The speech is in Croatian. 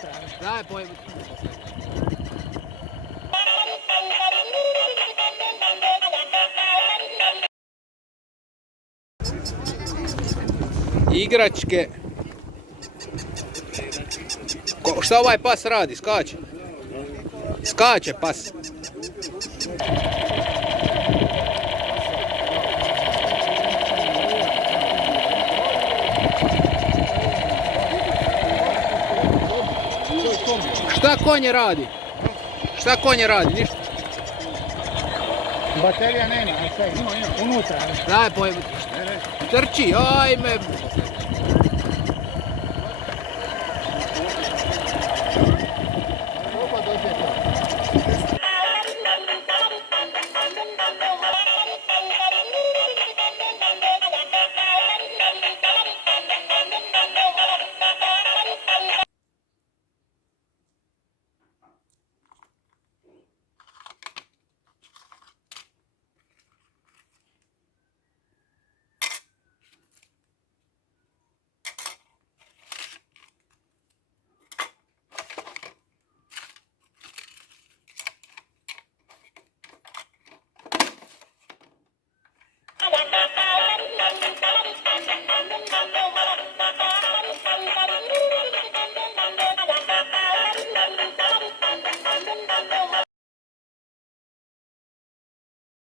unutra. Daj pojeb. Igračke. Šta ovaj pas radi? Skače. Skače pas. Šta konje radi? Šta konje radi? Ništa. Baterija nema, a šta ima? Unutra. Daj pojeb. Trči, ajme.